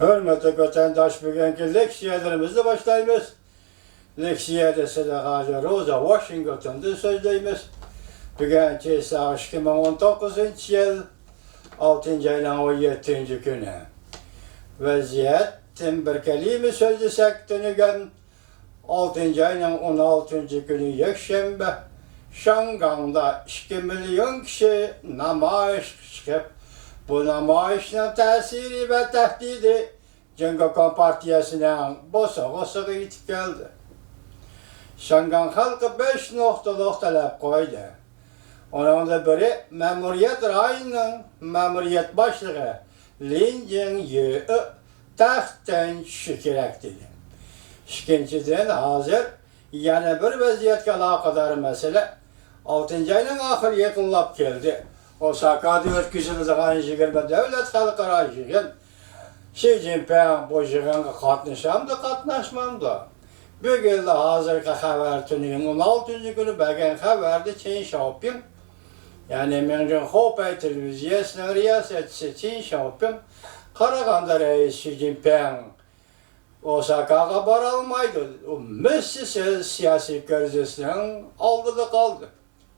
Hürmetli vatandaş, bugünkü leksiyalarımızı başlayımız. Leksiyada Sadakaca Rosa Washington'da sözleyimiz. Bugünkü ise 2019 yıl 6. ayın 17. günü. Vaziyet bir kelime sözlesek dönügen 6. ayın 16. günü Yekşembe. Şangang'da 2 milyon kişi namayiş çıkıp bu namayişin tesiri ve tehdidi Cengakon Partiyası'nın bosa gitip geldi. Şangan halkı 5 noktalık talep koydu. Onun da biri memuriyet rayının memuriyet başlığı Lin Jin-yu tahttan şükürek dedi. İkinciden hazır yana bir vaziyetke alakadar mesele 6. ayının ahir yakınlap geldi. Osaka'da ötküzülüzüğün yigirme devlet halkara yigin. Xi Jinping bu yig'inga qatnasham da qatnashmam da. Bugün de hazırki haber tünüğün 16. günü bəgən xəbərdə Çin Xiaoping, yani Mengzhen Hopay televiziyasının riyasetçisi Çin Xiaoping, Qaraganda reis Xi Jinping Osaka'ya baralmaydı. O müssisiz siyasi görzesinin aldıda kaldı.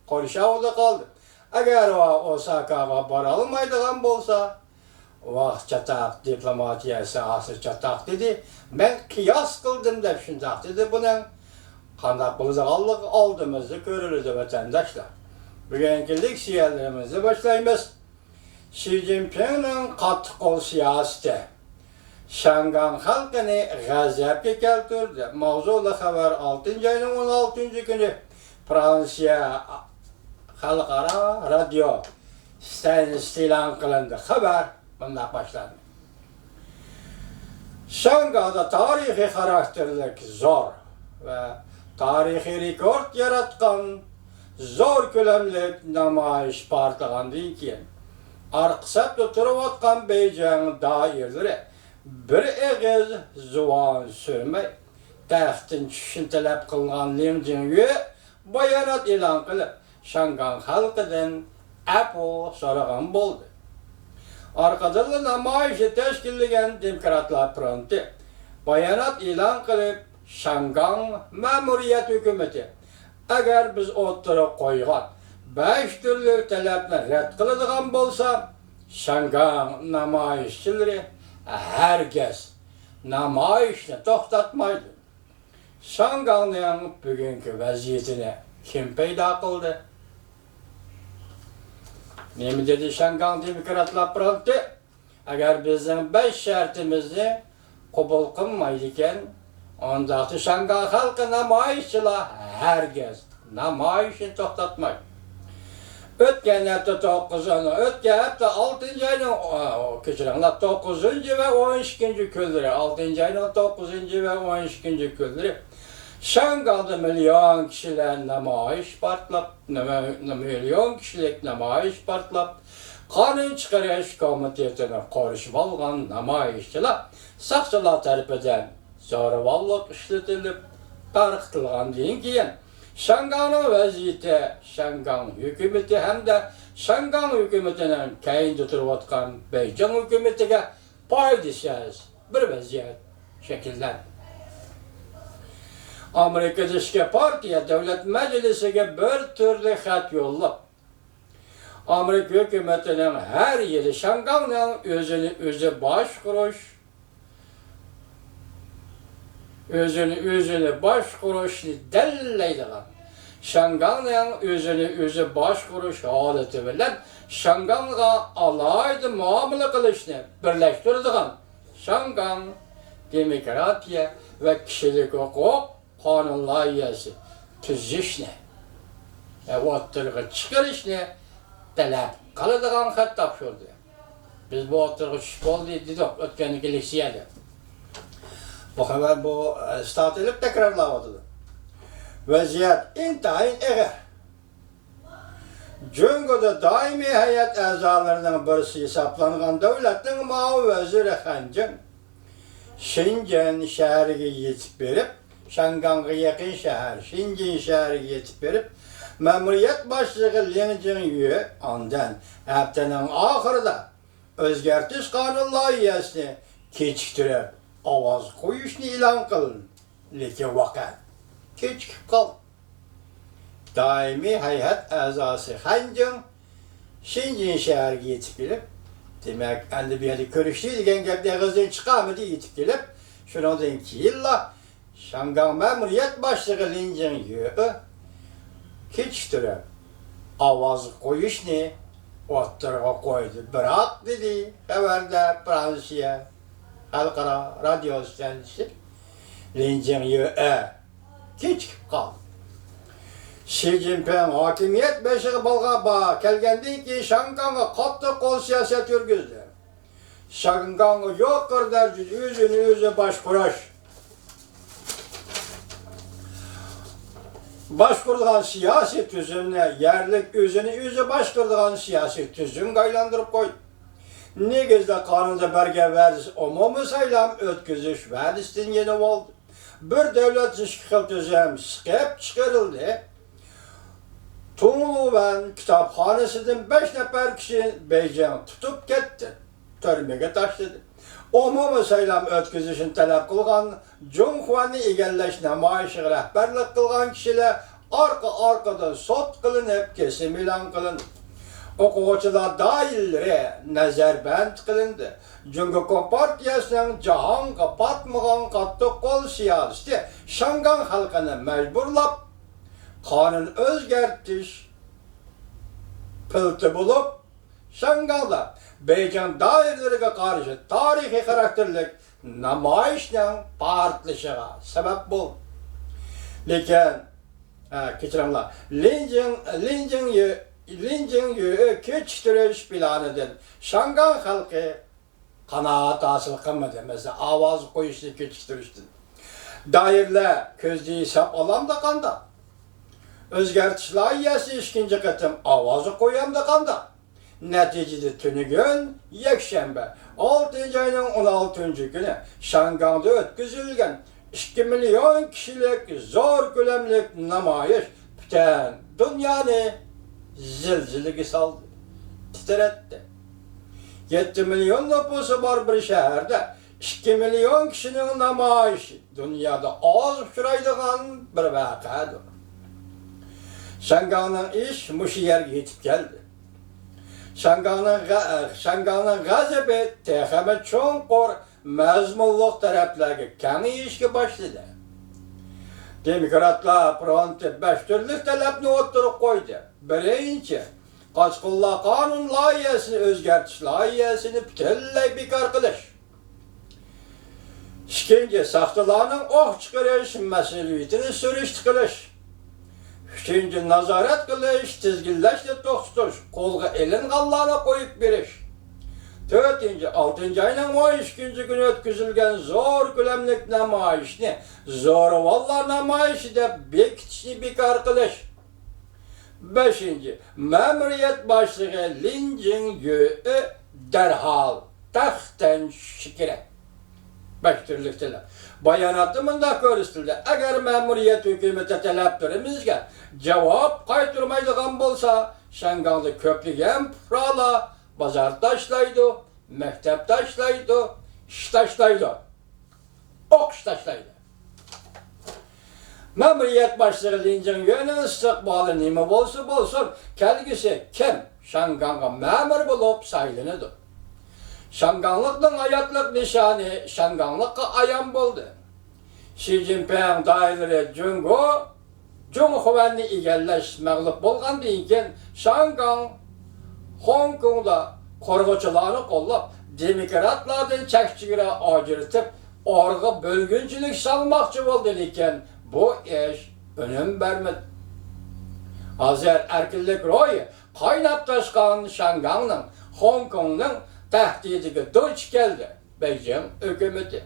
Konuşavda kaldı. Eğer Osaka'ya baralmaydıgan bolsa, vaxt çataq diplomatiyası asır çataq dedi. Ben kıyas kıldım da şundak dedi. Bunun kandak buluzağallık aldığımızı görürüz vatandaşlar. Bugünkü leksiyalarımızı başlayımız. Xi Jinping'in katı kol siyaseti Şangan halkını gazapke keltirdi. Mavzulu haber 6. ayının 16. günü Fransa Halkara Radyo stasyonu ilan kılındı. Haber bundan başlandı. Şanga'da tarihi karakterlik zor ve tarihi rekord yaratkan zor kölemlik namayiş partlagandan keyin arqsab turup atkan Beijing dairleri bir egiz zuvan sürmey taxtın tushishini talab qilgan Lin Jin-yu bayanat e'lon qilib Şangan halkıdan apo so'ragan bo'ldi. Arkadaşlar namayişi teşkillagan Demokratlar Fronti bayanat e'lon qilib Şangan memuriyet hükümeti eğer biz o'ttirib qo'ygan 5 türlü talabni rad qiladigan bo'lsa Şangan namayişçileri herkes namayişni to'xtatmaydi. Şangan'ın bugünkü vaziyetini kim paydo qildi? Nemi dedi Şangan Demokratlar Fronti? Eğer bizim 5 şartımızı kabul qilmaydigan, onda Şangan halkı namayişçiler herkes namayişini to'xtatmaydi. Ötken hafta 6. ayının keçirenler 9. ve 12. günleri 6. ayının 9. ve 12. günleri Şangal'da milyon kişiler namayiş partlap, milyon kişilik namayiş partlap, kanun çıkarış komitetine karışıp algan namayişçiler saqçılar tarafından zo'ravonlik işletilip tarqıtılgandan keyin Şangan'ın vaziyeti, Şangan hükümeti hem de Şangan hükümetinin kayında turvatkan Beijing hükümetiga faydasız bir vaziyet şekillendi. Amerika Dışkı Partiya Devlet Meclisi'ne bir türlü xat yollab, Amerika hükümetinin her yeri Şangan'ın özünü başkuruşunu delleydigan. Şangan'ın özü başkuruş haleti bilen Şangan'a alaydı muamele kılışını birleştirdigan. Şangan demokratiya ve kişilik hukuk kanun layihasi tüzüşünü o'ttirg'i chiqarishni talab qiladigan xat topshirdi. Biz bu o'ttirg'i tushib qoldik dedik o'tgan leksiyada. Bu haber bu statilib tekrarlanmadı. Vaziyet intayin eğer. Cüngü'de daimi heyet azalarının birisi hesaplangan devletin mavi veziri Han Jin, Şinjan şehriga yetib berib, Şangan'a yakın şehir, Şinjan şehriga yetib berib, memuriyet başlığı Lin Jin-yu ondan haftanın ahırda özgertiş kanun layihasini kechiktirib ovoz qo'yishni e'lon qildi. Lekin vaqt kechikib qoldi. Daimiy hay'at a'zosi Xanjing Shenzhen shahriga yetib kelib, demak, endi bu yerda ko'rishdik degan gap og'izdan chiqamidi yetib kelib, shundan keyinla Shangang ma'muriyat boshlig'i Lin Jingyue kechiktirib ovoz qo'yishni o'ttirg'a qo'ydi. Biroq dedi xabarda Fransiya xalqaro radio stansiyasi Lin Jingyue kechikib qoldi. Xi Jinping hokimiyat beshig'i bo'lg'aba kelgandan keyin Shangangga qattiq qo'l siyosat yurgizdi. Shangangga yuqori darajada o'zini o'zi boshquradigan siyosiy tuzumni, yerlik o'zini o'zi boshquradigan siyosiy tuzumga aylantirib qo'ydi. Negizda qonunda bergan va'dasi umumiy saylam o'tkazish va'dasidan yana oldi. Bir davlat ikki xil tuzum chiqib chiqarildi. Tungluvan kitobxonasidan 5 nafar kishi Beijing tutib ketdi, turmaga tashladi. Umumiy saylam o'tkazishni talab qilgan Jonghvani egallash namoyishiga rahbarlik qilgan kishilar orqa-orqadan sud qilinib, kesim e'lon qilindi. O'quvchilar doiralari nazarband qilindi. Jungo Kompartiyasining jahonga patmagan qattiq qo'l siyosati Shangang xalqini majburlab qonun o'zgartirish pilti bo'lib, Shangangda Beijing doiralariga qarshi tarixiy xarakterlik namoyishning portlashiga sabab bo'ldi. Lekin kechiringlar, Lin Jingyue kechiktirish planidan Shangang xalqi qanoat hosil qilmadi. Masalan, ovoz qo'yishni kechiktirishdi. Doirlar ko'zda hisob olamda qanda. O'zgartirish loyihasi ikkinchi qatim ovoz qo'yamda qanda. Neticede tünügün yakshanba 6 ayning 16-kuni Shangangda o'tkazilgan 2 milyon kishilik zo'r ko'lamlik namoyish butun dunyoni zilzilaga soldi, titratdi. 7 milyon nüfusi bor bir shaharda 2 milyon kishining namoyishi dunyoda oz uchraydigan bir voqeadir. Shangangning ish mushu yerga yetib keldi. Shangangning g'azabi texmi cho'nqur mazmunliq taraflarga kengayishga boshladi. Demokratlar fronti 5 turli talabni o'tirib qo'ydi. Birinchi, Qochqinlar qonun loyihasini o'zgartirish loyihasini butunlay bekor qilish. Ikkinchi, saxtalarning o'q chiqarish mas'uliyatini surishti qilish. Üçüncü, nazorat qilish, tizginlashni to'xtatish, qo'lga ilinganlarni qo'yib berish. To'rtinchi, 6 ayning 12 kuni o'tkazilgan zo'r ko'lamlik namoyishni zo'ravonlar namoyishi deb bekitishni bekor qilish. 5. Ma'muriyat boshlig'i Lin Jingyue darhol taxtdan tushishi kerak. 5 turli talab. Bayonotda bunday ko'rsatildi. Agar ma'muriyat hukumati talablarimizga javob qaytarmaydigan bo'lsa, Shangangda ko'plagan fuqarolar bozor tashlaydi, maktab tashlaydi, ish tashlaydi, o'qish tashlaydi. Ma'muriyat boshlig'i Lin Jingyuening istiqboli nima bo'lsa bo'lsin, kelgusi kim Shangangga ma'mur bo'lib saylanadi. Shanganglikning hayotlik nishoni Shanganglikqa ayon bo'ldi. Xi Jinping doiralari Jonghvani egallash mag'lub bo'lgandan keyin Shangang, Hong Kongda qo'rg'uvchilarni qo'llab, demokratlardan chekchigara ajratib, orqa bo'lgunchilik solmoqchi bo'ldi, lekin bu ish unum bermadi. Hozir erkinlik ro'yi qaynab toshgan Shangangning, Hong Kongning tahdidiga duch keldi Beijing hukumati.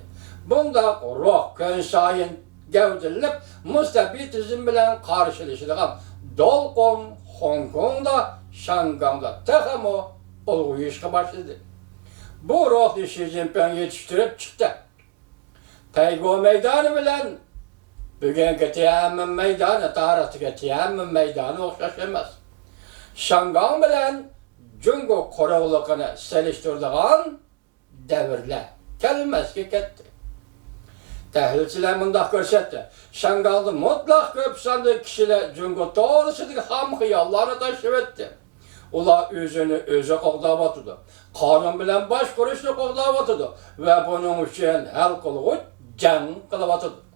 Bunda ruh kun sayin gavdilib, mustabiy tizim bilan qarshilashadigan Dolqon Hong Kongda, Shangangda texmo ulg'ayishga boshladi. Bu ruhni Xi Jinping yetishtirib chiqdi. Tayvan maydoni bilan bugungi Tiananmen maydoni tarixdagi Tiananmen maydoni o'xshash emas. Shangang bilan Jungo qorovliqini selishtiradigan davrlar. kelmezge ketdi. Təhlilçilər mındaq görsətdi. Şangalda mutlaq köp sandı kişiler cüngü doğrusudur ham xiyalları taşıp etdi. Ular özü qoğdavatıdı. Karın bilen baş kuruşlu qoğdavatıdı. Ve bunun için hal kılığı can kılıvatıdı.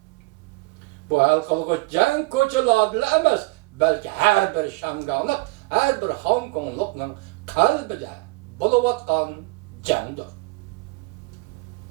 Bu hal kılığı can koçulardı emas, belki her bir Şangallık, her bir Hong Kongluk'nun kalbide buluvatkan candır.